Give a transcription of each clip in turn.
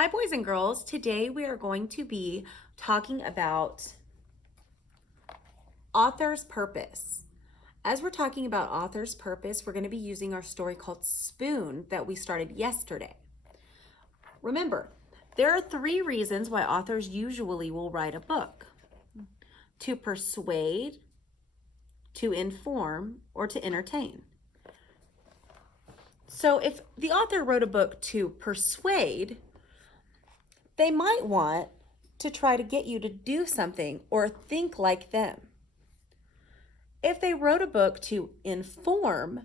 Hi, boys and girls. Today we are going to be talking about author's purpose. As we're talking about author's purpose, we're going to be using our story called Spoon that we started yesterday. Remember, there are 3 reasons why authors usually will write a book: to persuade, to inform, or to entertain. So if the author wrote a book to persuade, they might want to try to get you to do something or think like them. If they wrote a book to inform,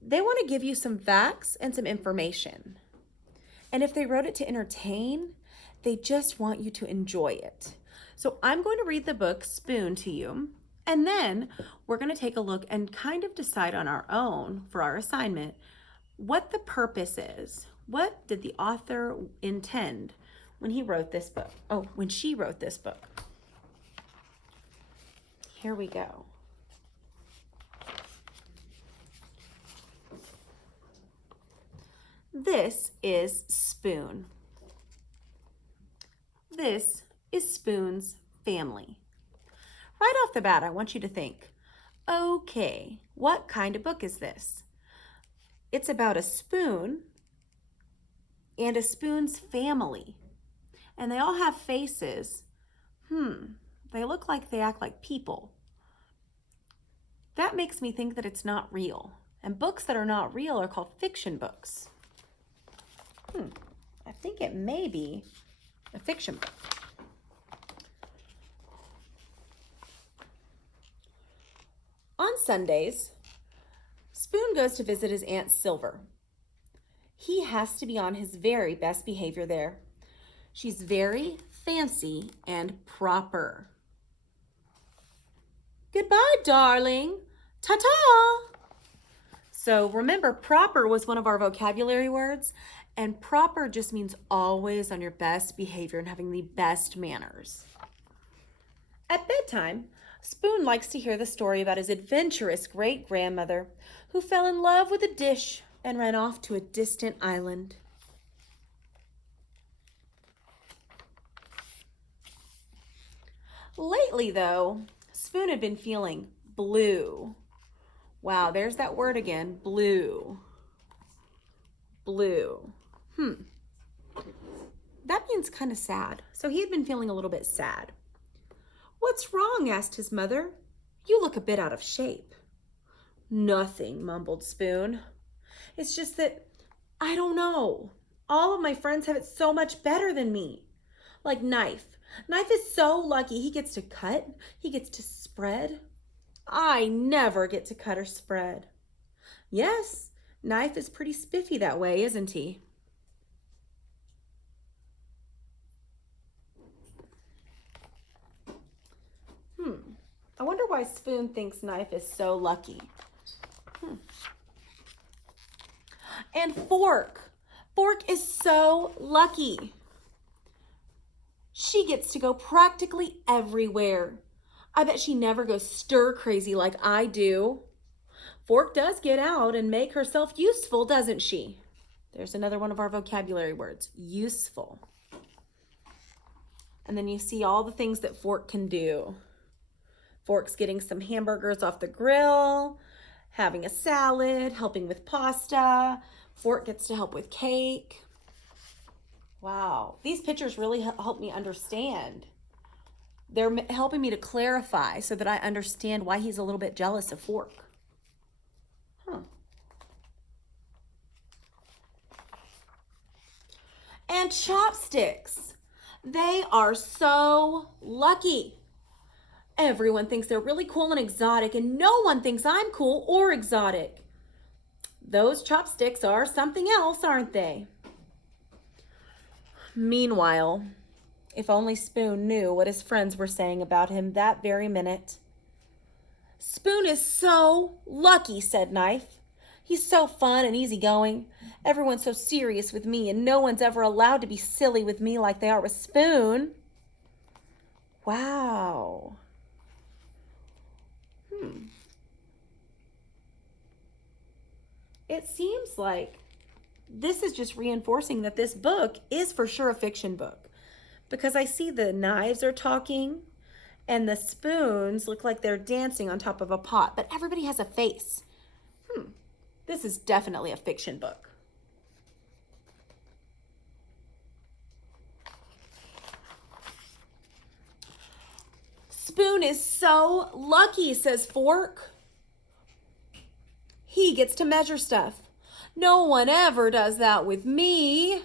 they want to give you some facts and some information. And if they wrote it to entertain, they just want you to enjoy it. So I'm going to read the book Spoon to you, and then we're going to take a look and kind of decide on our own for our assignment what the purpose is. What did the author intend when he wrote this book? Oh, when she wrote this book. Here we go. This is Spoon. This is Spoon's family. Right off the bat, I want you to think, okay, what kind of book is this? It's about a spoon and a spoon's family. And they all have faces. They look like they act like people. That makes me think that it's not real. And books that are not real are called fiction books. I think it may be a fiction book. On Sundays, Spoon goes to visit his Aunt Silver. He has to be on his very best behavior there. She's very fancy and proper. Goodbye, darling. Ta-ta! So remember, proper was one of our vocabulary words, and proper just means always on your best behavior and having the best manners. At bedtime, Spoon likes to hear the story about his adventurous great-grandmother who fell in love with a dish and ran off to a distant island. Lately, though, Spoon had been feeling blue. Wow, there's that word again, blue. Blue. That means kind of sad. So he had been feeling a little bit sad. What's wrong? Asked his mother. You look a bit out of shape. Nothing, mumbled Spoon. It's just that, I don't know. All of my friends have it so much better than me. Like Knife. Knife is so lucky. He gets to cut. He gets to spread. I never get to cut or spread. Yes, Knife is pretty spiffy that way, isn't he? I wonder why Spoon thinks Knife is so lucky. And Fork. Fork is so lucky. She gets to go practically everywhere. I bet she never goes stir crazy like I do. Fork does get out and make herself useful, doesn't she? There's another one of our vocabulary words, useful. And then you see all the things that Fork can do. Fork's getting some hamburgers off the grill, having a salad, helping with pasta. Fork gets to help with cake. Wow, these pictures really help me understand. They're helping me to clarify so that I understand why he's a little bit jealous of Fork. And Chopsticks. They are so lucky. Everyone thinks they're really cool and exotic, and no one thinks I'm cool or exotic. Those chopsticks are something else, aren't they? Meanwhile, if only Spoon knew what his friends were saying about him that very minute. Spoon is so lucky, said Knife. He's so fun and easygoing. Everyone's so serious with me, and no one's ever allowed to be silly with me like they are with Spoon. Wow. It seems like this is just reinforcing that this book is for sure a fiction book, because I see the knives are talking and the spoons look like they're dancing on top of a pot, but everybody has a face. This is definitely a fiction book. Spoon is so lucky, says Fork. He gets to measure stuff. No one ever does that with me.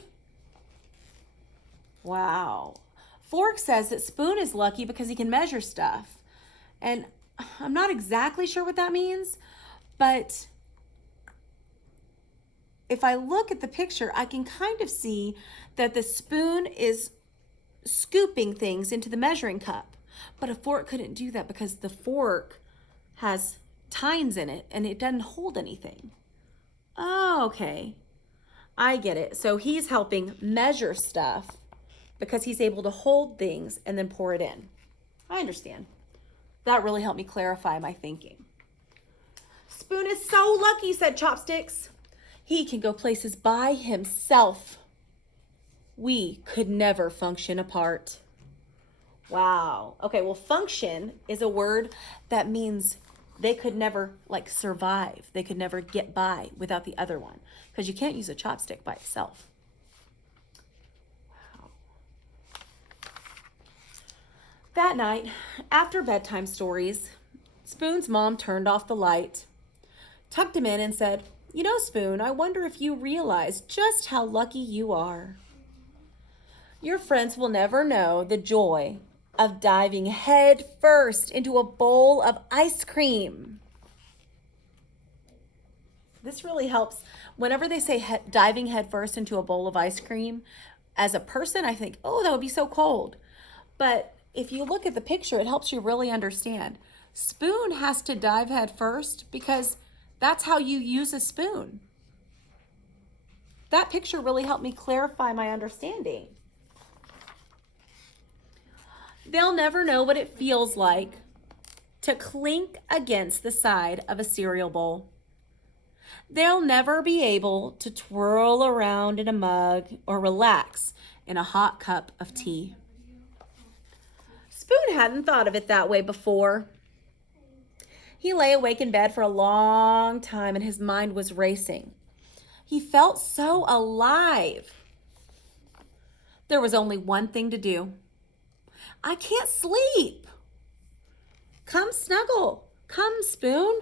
Wow. Fork says that Spoon is lucky because he can measure stuff. And I'm not exactly sure what that means, but if I look at the picture, I can kind of see that the spoon is scooping things into the measuring cup. But a fork couldn't do that because the fork has tines in it and it doesn't hold anything. Oh, okay. I get it. So he's helping measure stuff because he's able to hold things and then pour it in. I understand. That really helped me clarify my thinking. Spoon is so lucky, said Chopsticks. He can go places by himself. We could never function apart. Wow. Okay, well, function is a word that means they could never survive. They could never get by without the other one, because you can't use a chopstick by itself. Wow. That night, after bedtime stories, Spoon's mom turned off the light, tucked him in and said, "You know, Spoon, I wonder if you realize just how lucky you are. Your friends will never know the joy of diving head first into a bowl of ice cream." This really helps. Whenever they say diving head first into a bowl of ice cream, as a person, I think, oh, that would be so cold. But if you look at the picture, it helps you really understand. Spoon has to dive head first because that's how you use a spoon. That picture really helped me clarify my understanding. They'll never know what it feels like to clink against the side of a cereal bowl. They'll never be able to twirl around in a mug or relax in a hot cup of tea. Spoon hadn't thought of it that way before. He lay awake in bed for a long time and his mind was racing. He felt so alive. There was only one thing to do. I can't sleep. Come snuggle. Come, Spoon.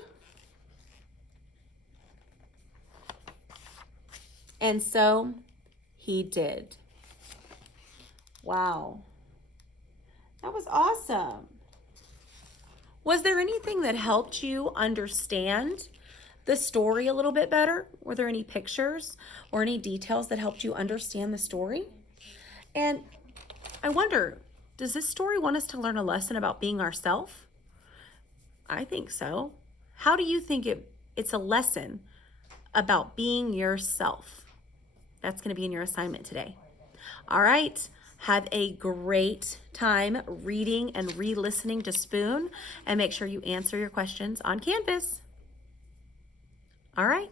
And so he did. Wow. That was awesome. Was there anything that helped you understand the story a little bit better? Were there any pictures or any details that helped you understand the story? And I wonder, does this story want us to learn a lesson about being ourselves? I think so. How do you think it's a lesson about being yourself? That's going to be in your assignment today. All right. Have a great time reading and re-listening to Spoon, and make sure you answer your questions on Canvas. All right.